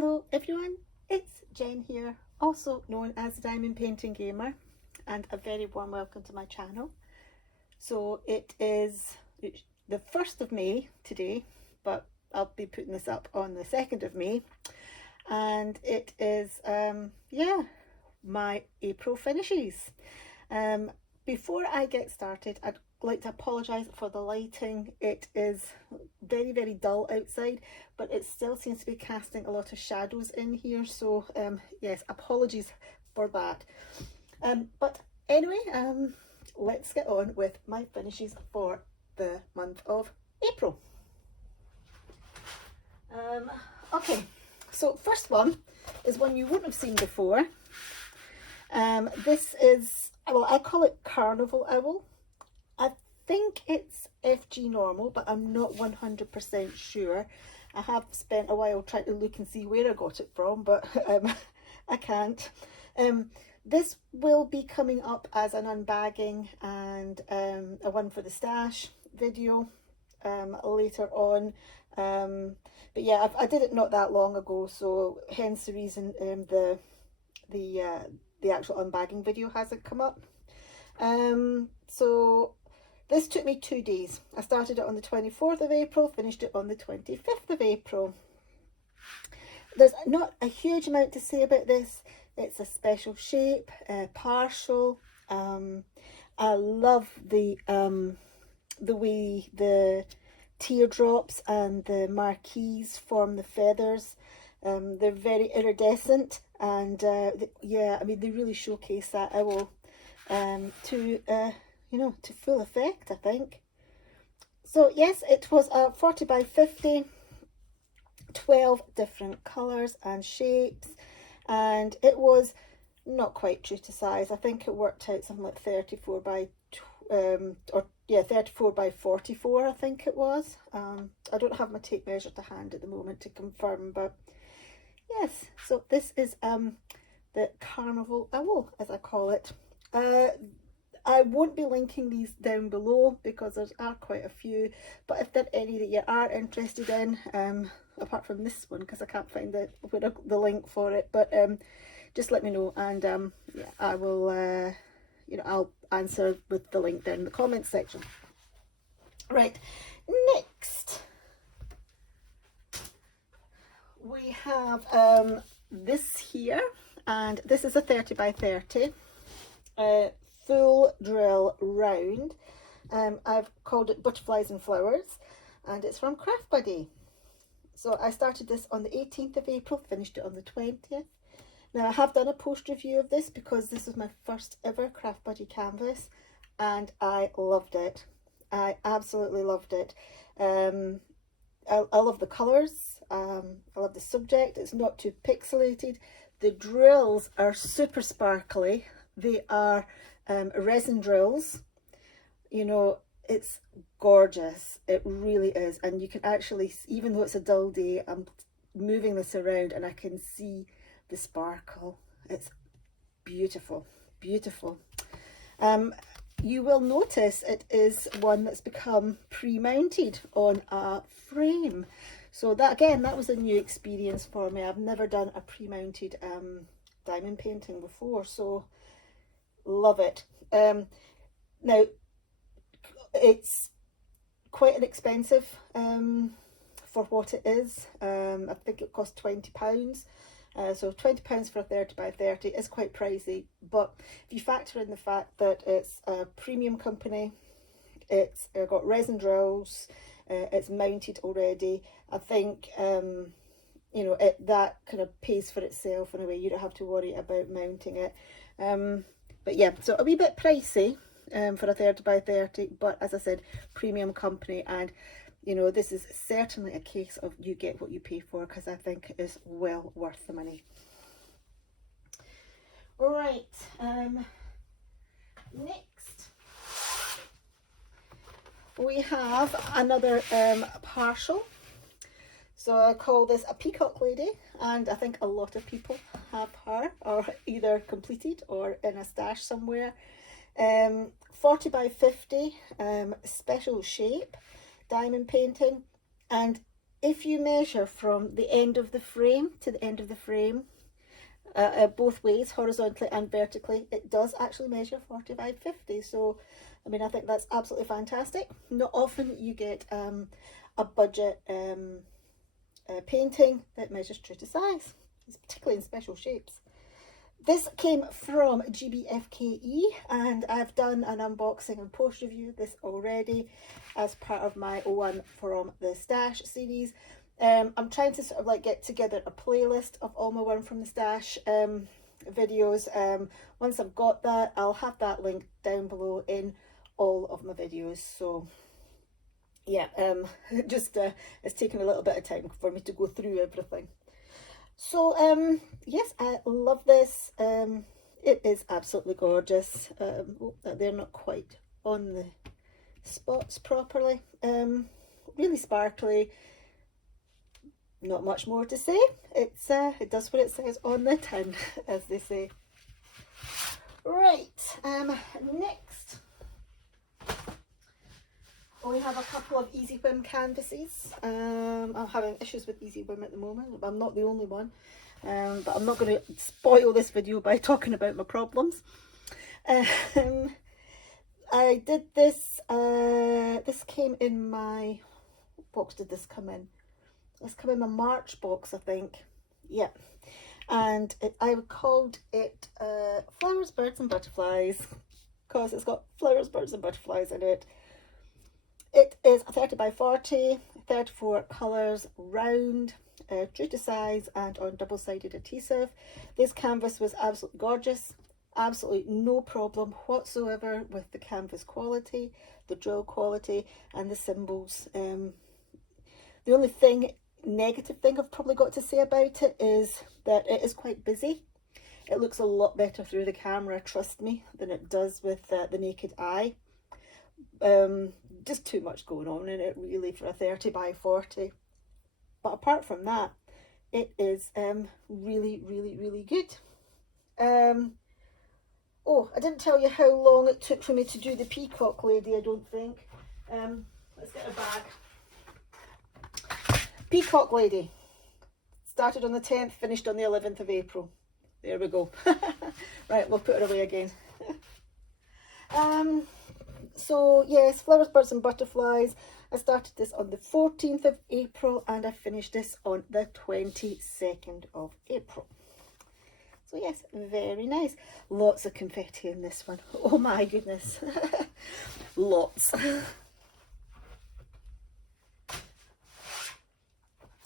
Hello everyone, it's Jen here, also known as the Diamond Painting Gamer, and a very warm welcome to my channel. So it is the 1st of May today, but I'll be putting this up on the 2nd of May, and it is my April finishes. Before I get started, I'd like to apologise for the lighting. It is very, very dull outside, but it still seems to be casting a lot of shadows in here, so yes, apologies for that. But anyway, let's get on with my finishes for the month of April. Okay, so first one is one you wouldn't have seen before. This is, well, I call it Carnival Owl. I think it's FG normal, but I'm not 100% sure. I have spent a while trying to look and see where I got it from, but I can't. This will be coming up as an unbagging and a one for the stash video later on. But yeah, I did it not that long ago, so hence the reason the actual unbagging video hasn't come up. So this took me 2 days. I started it on the 24th of April, finished it on the 25th of April. There's not a huge amount to say about this. It's a special shape, partial. I love the way the teardrops and the marquise form the feathers. They're very iridescent, and yeah, I mean, they really showcase that owl to full effect, I think. So yes, it was a 40 by 50, 12 different colours and shapes, and it was not quite true to size. I think it worked out something like 34 by 34 by 44, I think it was. I don't have my tape measure to hand at the moment to confirm, but yes, so this is the Carnival Owl, as I call it. I won't be linking these down below because there are quite a few, but if there are any that you are interested in, apart from this one because I can't find the link for it, but just let me know, and yeah, I will I'll answer with the link down in the comments section. Right, next we have this here, and this is a 30 by 30 full drill round. I've called it Butterflies and Flowers, and it's from Craft Buddy. So I started this on the 18th of April, finished it on the 20th. Now I have done a post review of this because this was my first ever Craft Buddy canvas, and I loved it. I absolutely loved it. I love the colours. I love the subject. It's not too pixelated. The drills are super sparkly. They are resin drills. You know, it's gorgeous. It really is. And you can actually, even though it's a dull day, I'm moving this around and I can see the sparkle. It's beautiful, beautiful. You will notice it is one that's become pre-mounted on a frame. So that, again, that was a new experience for me. I've never done a pre-mounted diamond painting before, so love it. Now, it's quite an expensive for what it is. I think it cost £20. So £20 for a 30 by 30 is quite pricey, but if you factor in the fact that it's a premium company, it's got resin drills, it's mounted already, I think that kind of pays for itself in a way. You don't have to worry about mounting it. But yeah, so a wee bit pricey for a 30 by 30, but as I said, premium company, and this is certainly a case of you get what you pay for, because I think it is well worth the money. All right, next we have another partial. So I call this a Peacock Lady, and I think a lot of people have her, or either completed or in a stash somewhere. 40 by 50, special shape, diamond painting, and if you measure from the end of the frame to the end of the frame, both ways, horizontally and vertically, it does actually measure 45-50. So, I mean, I think that's absolutely fantastic. Not often you get a budget painting that measures true to size, particularly in special shapes. This came from GBFKE, and I've done an unboxing and post review of this already as part of my one from the Stash series. I'm trying to sort of like get together a playlist of all my one from the Stash videos. Once I've got that, I'll have that linked down below in all of my videos. So yeah, just it's taken a little bit of time for me to go through everything. So yes, I love this. It is absolutely gorgeous. Oh, they're not quite on the spots properly. Really sparkly. Not much more to say. It does what it says on the tin, as they say. Right, next we have a couple of Easy Whim canvases. I'm having issues with Easy Whim at the moment. I'm not the only one, but I'm not going to spoil this video by talking about my problems. I did this, this came in my, what box did this come in? This came in my March box, I think. Yeah. And I called it Flowers, Birds and Butterflies, because it's got flowers, birds and butterflies in it. It is 30 by 40, 34 colours, round, true to size, and on double-sided adhesive. This canvas was absolutely gorgeous. Absolutely no problem whatsoever with the canvas quality, the drill quality, and the symbols. The only negative thing I've probably got to say about it is that it is quite busy. It looks a lot better through the camera, trust me, than it does with the naked eye. Just too much going on in it really for a 30 by 40. But apart from that, it is really, really, really good. Oh, I didn't tell you how long it took for me to do the Peacock Lady, I don't think. Let's get her back. Peacock Lady. Started on the 10th, finished on the 11th of April. There we go. Right, we'll put her away again. So yes, Flowers, Birds and Butterflies. I started this on the 14th of April and I finished this on the 22nd of April. So yes, very nice. Lots of confetti in this one. Oh my goodness. Lots.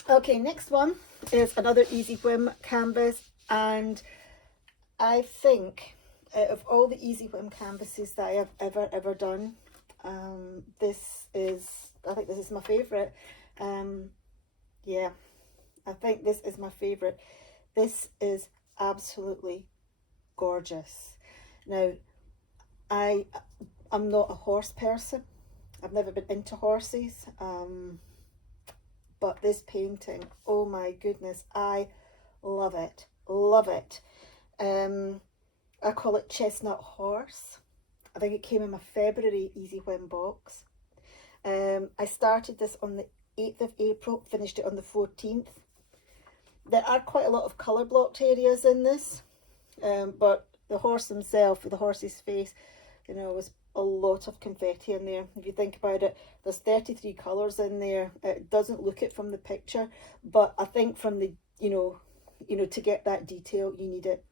Okay, next one is another Easy Whim canvas, and I think out of all the Easy Whim canvases that I have ever done, I think this is my favourite. Yeah, I think this is my favourite. This is absolutely gorgeous. Now, I'm not a horse person. I've never been into horses. But this painting, oh my goodness, I love it. Love it. I call it Chestnut Horse. I think it came in my February Easy Whim box. I started this on the 8th of April, finished it on the 14th. There are quite a lot of colour blocked areas in this, but the horse himself, the horse's face, you know, was a lot of confetti in there. If you think about it, there's 33 colours in there. It doesn't look it from the picture, but I think from the, you know, to get that detail, you need it.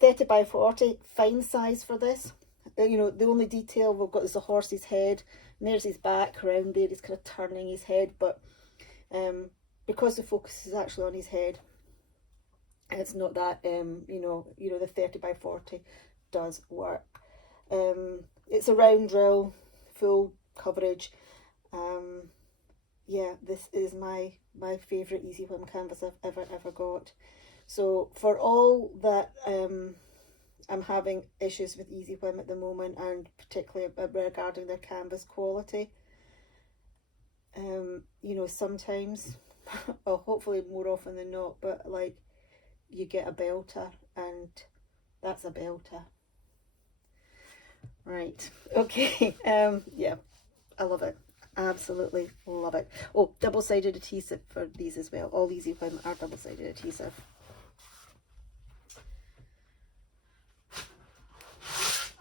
30 by 40, fine size for this. You know, the only detail we've got is the horse's head, and there's his back around there. He's kind of turning his head, but because the focus is actually on his head, and it's not that, you know, the 30 by 40 does work. It's a round drill, full coverage. Yeah, this is my favourite Easy Whim canvas I've ever got. So for all that I'm having issues with Easy Whim at the moment, and particularly regarding their canvas quality, you know, sometimes, well, hopefully more often than not, but like, you get a belter, and that's a belter. Right, okay. Yeah, I love it. Absolutely love it. Oh, double-sided adhesive for these as well. All these equipment are double-sided adhesive.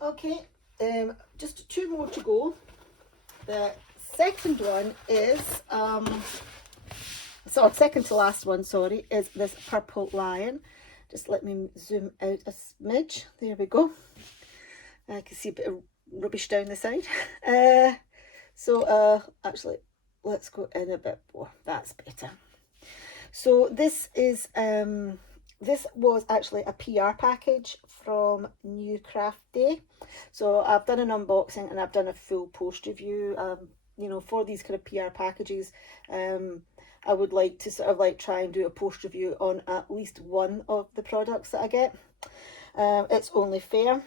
Okay, just two more to go. The second one is, second to last one, sorry, is this Purple Lion. Just let me zoom out a smidge. There we go. I can see a bit of rubbish down the side. Actually, let's go in a bit more. That's better. So this is, this was actually a PR package from New Craft Day. So I've done an unboxing and I've done a full post review. You know, for these kind of PR packages, I would like to sort of like try and do a post review on at least one of the products that I get. It's only fair.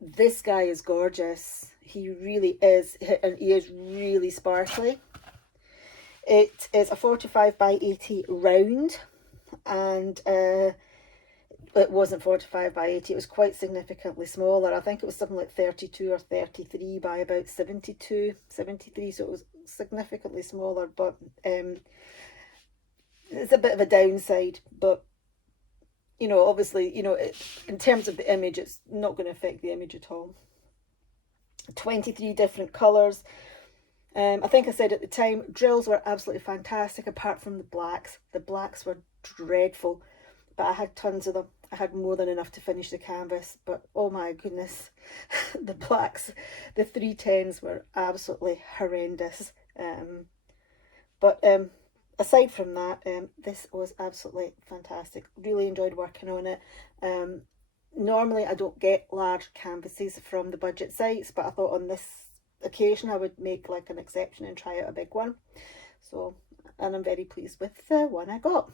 This guy is gorgeous. He really is, and he is really sparkly. It is a 45 by 80 round, and it wasn't 45 by 80, it was quite significantly smaller. I think it was something like 32 or 33 by about 72, 73, so it was significantly smaller, but it's a bit of a downside. But you know, obviously, you know, in terms of the image, it's not going to affect the image at all. 23 different colours. I think I said at the time, drills were absolutely fantastic apart from the blacks. The blacks were dreadful, but I had tons of them. I had more than enough to finish the canvas, but oh my goodness, the blacks, the 310s were absolutely horrendous. Aside from that, this was absolutely fantastic. Really enjoyed working on it. Normally I don't get large canvases from the budget sites, but I thought on this occasion I would make like an exception and try out a big one. So, and I'm very pleased with the one I got.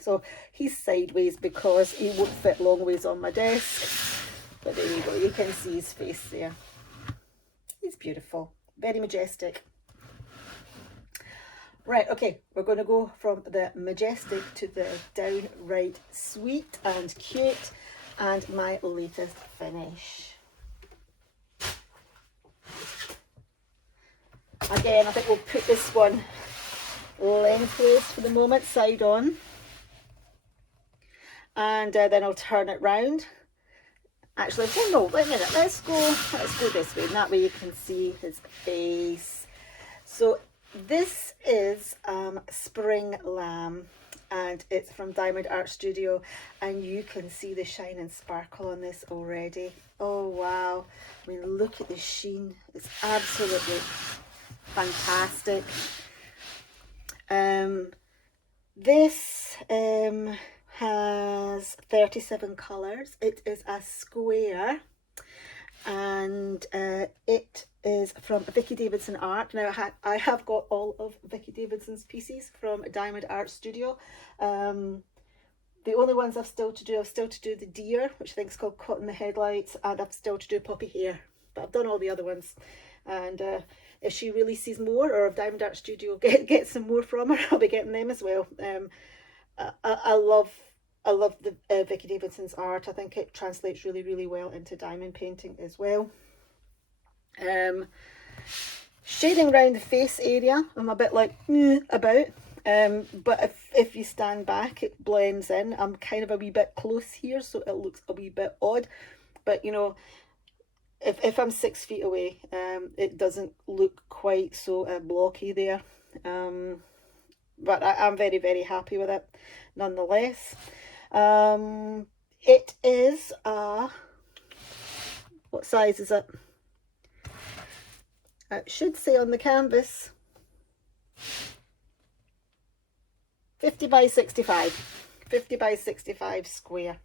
So he's sideways because he won't fit long ways on my desk, but there you go, you can see his face there. He's beautiful, very majestic. Right, okay, we're going to go from the majestic to the downright sweet and cute, and my latest finish. Again, I think we'll put this one lengthways for the moment, side on, and then I'll turn it round. Actually, no, wait a minute, let's go this way, and that way you can see his face. So this is Spring Lamb, and it's from Diamond Art Studio, and you can see the shine and sparkle on this already. Oh wow, I mean, look at the sheen, it's absolutely fantastic. This has 37 colours. It is a square, and it is from Vicky Davidson Art. Now I have got all of Vicky Davidson's pieces from Diamond Art Studio. The only ones I've still to do the deer, which I think is called Caught in the Headlights, and I've still to do Poppy Hair, but I've done all the other ones. And if she releases more, or if Diamond Art Studio get some more from her, I'll be getting them as well. I love the Vicky Davidson's art. I think it translates really, really well into diamond painting as well. Shading around the face area, I'm a bit like about, but if you stand back, it blends in. I'm kind of a wee bit close here, so it looks a wee bit odd, but you know, if I'm 6 feet away, it doesn't look quite so blocky there. But I'm very, very happy with it nonetheless. It is what size is it? It should say on the canvas 50 by 65, 50 by 65 square.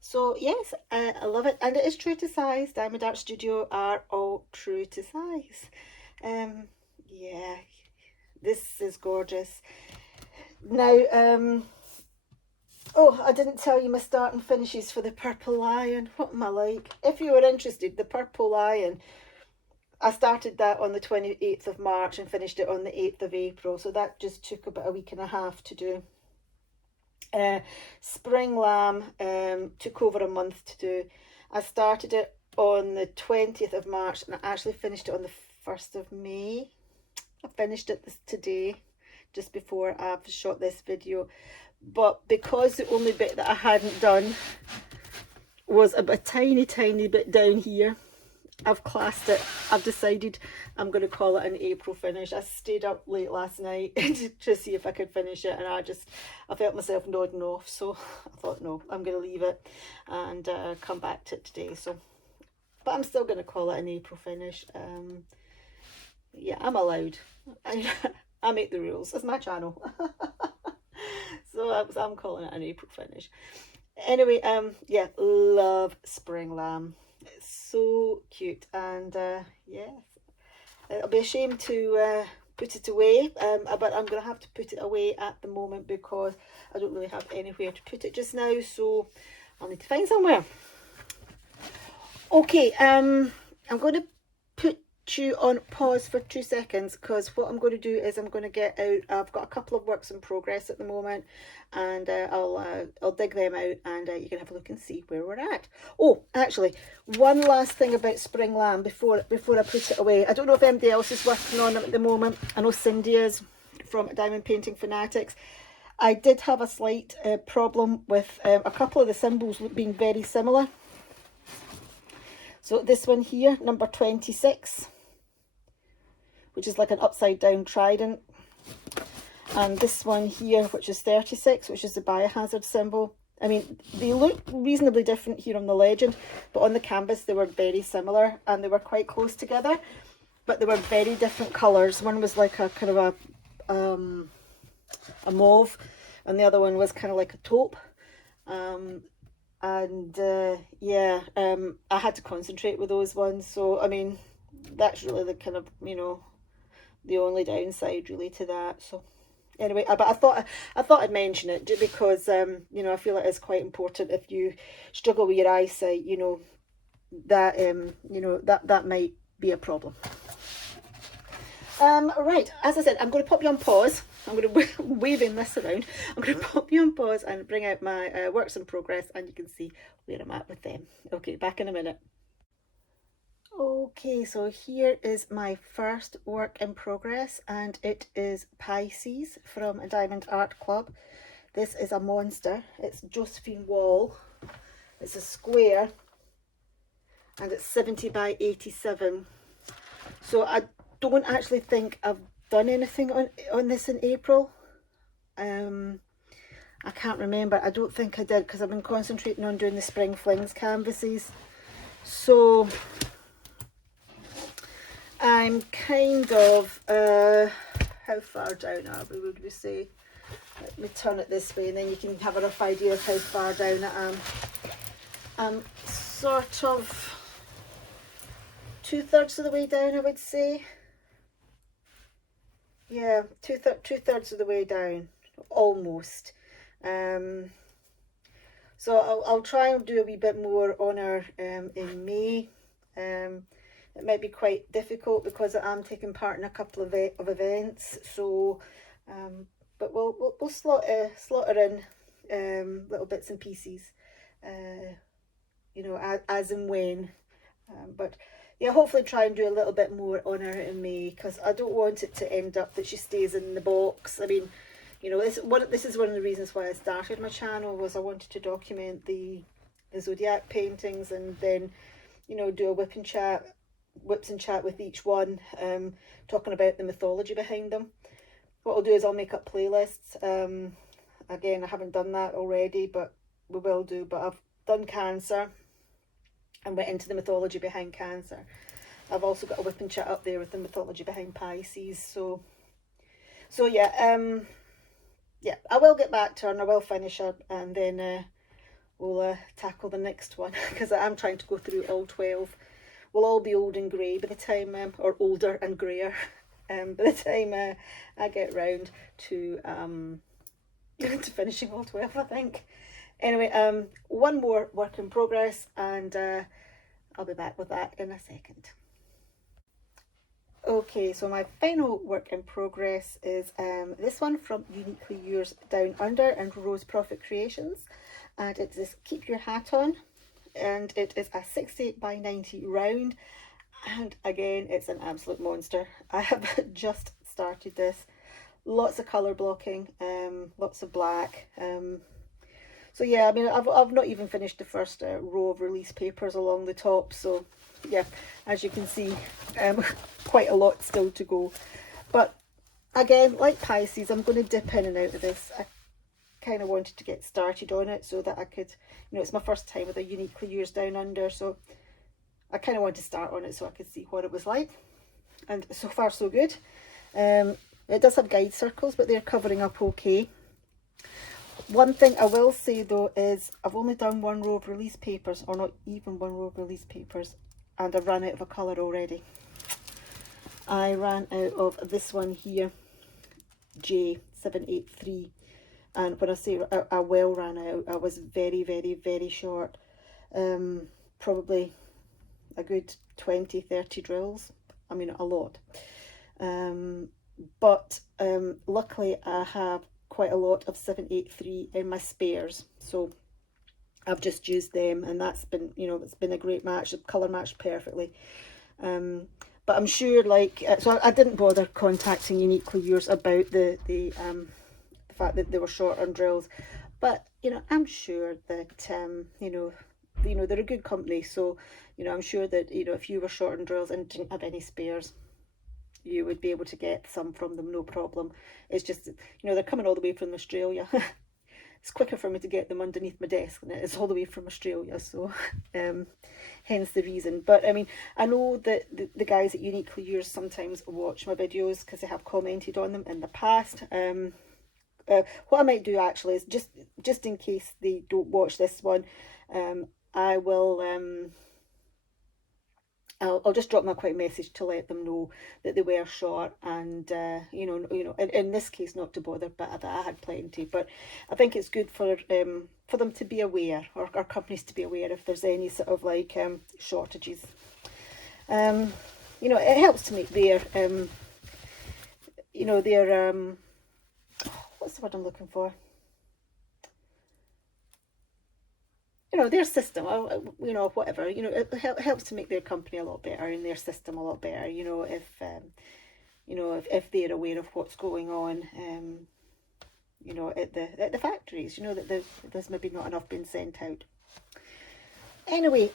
So yes, I love it, and it is true to size. Diamond Art Studio are all true to size. Yeah, this is gorgeous. Now, oh, I didn't tell you my start and finishes for the Purple Lion. What am I like? If you were interested, the Purple Lion, I started that on the 28th of March and finished it on the 8th of April. So that just took about a week and a half to do. Spring Lamb took over a month to do. I started it on the 20th of March and I actually finished it on the 1st of May. I finished it today, just before I've shot this video. But because the only bit that I hadn't done was a tiny bit down here, I've classed it. I've decided I'm going to call it an April finish. I stayed up late last night to see if I could finish it, and I felt myself nodding off, so I thought, no, I'm going to leave it and come back to it today. So, but I'm still going to call it an April finish. Yeah, I'm allowed. I make the rules. It's my channel. So I'm calling it an April finish. Anyway, yeah, love Spring Lamb. It's so cute, and yeah, it'll be a shame to put it away, but I'm going to have to put it away at the moment because I don't really have anywhere to put it just now, so I'll need to find somewhere. Okay, I'm going to put you on pause for 2 seconds, because what I'm going to do is I'm going to get out, I've got a couple of works in progress at the moment, and I'll dig them out, and you can have a look and see where we're at. Oh, actually, one last thing about Spring Lamb before I put it away. I don't know if anybody else is working on them at the moment. I know Cindy is, from Diamond Painting Fanatics. I did have a slight problem with a couple of the symbols being very similar. So this one here, number 26, which is like an upside down trident, and this one here, which is 36, which is the biohazard symbol. I mean, they look reasonably different here on the legend, but on the canvas they were very similar, and they were quite close together, but they were very different colours. One was like a kind of a mauve, and the other one was kind of like a taupe. Yeah, I had to concentrate with those ones, so I mean, that's really the kind of, you know, the only downside really to that. So anyway, but I thought I'd mention it because you know, I feel it is quite important if you struggle with your eyesight, you know, that you know, that might be a problem. Right, as I said, I'm going to pop you on pause. I'm going to waving this around. I'm going to pop you on pause and bring out my works in progress, and you can see where I'm at with them. Okay, back in a minute. Okay, so here is my first work in progress, and it is Pisces from a Diamond Art Club. This is a monster. It's Josephine Wall. It's a square, and it's 70 by 87. So I don't actually think I've done anything on this in April. I can't remember. I don't think I did, because I've been concentrating on doing the Spring Flings canvases. So I'm kind of how far down are we, would we say? Let me turn it this way, and then you can have a rough idea of how far down I am. I'm sort of 2/3 of the way down, I would say. Yeah, two-thirds of the way down, almost. So I'll try and do a wee bit more on her in May. It might be quite difficult because I am taking part in a couple of events. So, but we'll slot her in little bits and pieces, you know, as and when. But yeah, hopefully try and do a little bit more on her in May, because I don't want it to end up that she stays in the box. I mean, you know, this is one of the reasons why I started my channel, was I wanted to document the zodiac paintings, and then, you know, do a whips and chat with each one, talking about the mythology behind them. What I'll do is I'll make up playlists. Again, I haven't done that already, but we will do. But I've done Cancer and went into the mythology behind Cancer. I've also got a whip and chat up there with the mythology behind Pisces. So yeah, yeah, I will get back to her and I will finish her, and then we'll tackle the next one, because I am trying to go through all 12. We'll all be old and grey by the time, or older and greyer, by the time I get round to to finishing all 12, I think. Anyway, one more work in progress, and I'll be back with that in a second. Okay, so my final work in progress is this one from Uniquely Yours Down Under and Rose Profit Creations, and it is Keep Your Hat On, and it is a 68 by 90 round, And again, it's an absolute monster. I have just started this. Lots of colour blocking, lots of black. So yeah, I mean, I've not even finished the first row of release papers along the top. So yeah, as you can see, quite a lot still to go. But again, like Pisces, I'm going to dip in and out of this. I kind of wanted to get started on it so that I could, you know, it's my first time with a Uniquely Yours Down Under, so I kind of wanted to start on it so I could see what it was like. And so far so good. It does have guide circles, but they're covering up okay. One thing I will say though is I've only done one row of release papers, or not even one row of release papers, and I've run out of a colour already. I ran out of this one here, J783, and when I say I well ran out, I was very, very, very short. Probably a good 20-30 drills. I mean, a lot. But luckily I have quite a lot of 783 in my spares, so I've just used them, and that's been, you know, it's been a great match. The colour matched perfectly. But I'm sure, like, so I didn't bother contacting Uniquely Yours about the fact that they were short on drills, but you know, I'm sure that you know, they're a good company, so you know, I'm sure that, you know, if you were short on drills and didn't have any spares, you would be able to get some from them, no problem. It's just, you know, they're coming all the way from Australia. It's quicker for me to get them underneath my desk than it is all the way from Australia, so hence the reason. But I mean, I know that the guys at Uniquely Yours sometimes watch my videos because they have commented on them in the past. What I might do actually is, just in case they don't watch this one, I will I'll just drop them a quick message to let them know that they were short, and you know, in this case, not to bother, but I had plenty. But I think it's good for them to be aware, or companies to be aware if there's any sort of like shortages. You know, it helps to make their you know, their what's the word I'm looking for? You know, their system, you know, whatever, you know, it helps to make their company a lot better and their system a lot better, you know, you know, if they're aware of what's going on, you know, at the factories, you know, that there's maybe not enough being sent out. Anyway,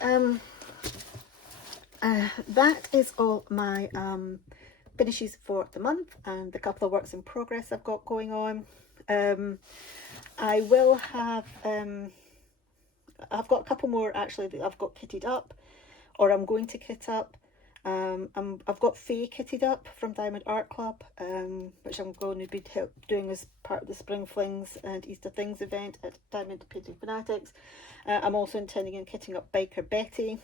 that is all my finishes for the month and the couple of works in progress I've got going on. I will have I've got a couple more actually that I've got kitted up, or I'm going to kit up. I've got Faye kitted up from Diamond Art Club, which I'm going to be doing as part of the Spring Flings and Easter Things event at Diamond Painting Fanatics. I'm also intending on kitting up Biker Betty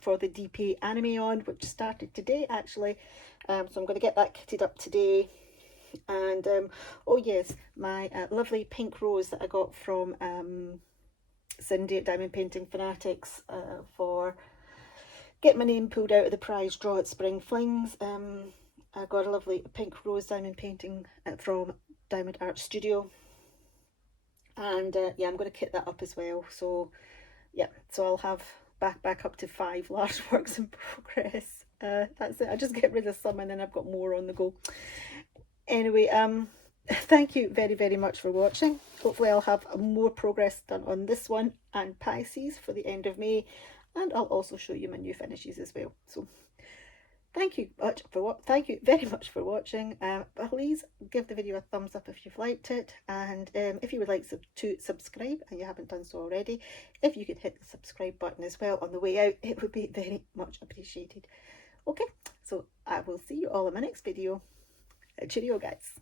for the DP Anime On, which started today actually. So I'm going to get that kitted up today. And oh yes, my lovely pink rose that I got from Cindy at Diamond Painting Fanatics for get my name pulled out of the prize draw at Spring Flings. I got a lovely pink rose diamond painting from Diamond Art Studio, and yeah, I'm going to kit that up as well. So yeah, so I'll have back up to 5 large works in progress. That's it. I just get rid of some and then I've got more on the go. Anyway, thank you very, very much for watching. Hopefully I'll have more progress done on this one and Pisces for the end of May, and I'll also show you my new finishes as well. So thank you very much for watching. Please give the video a thumbs up if you've liked it, and if you would like to subscribe and you haven't done so already, if you could hit the subscribe button as well on the way out, it would be very much appreciated. Okay, so I will see you all in my next video. Cheerio guys.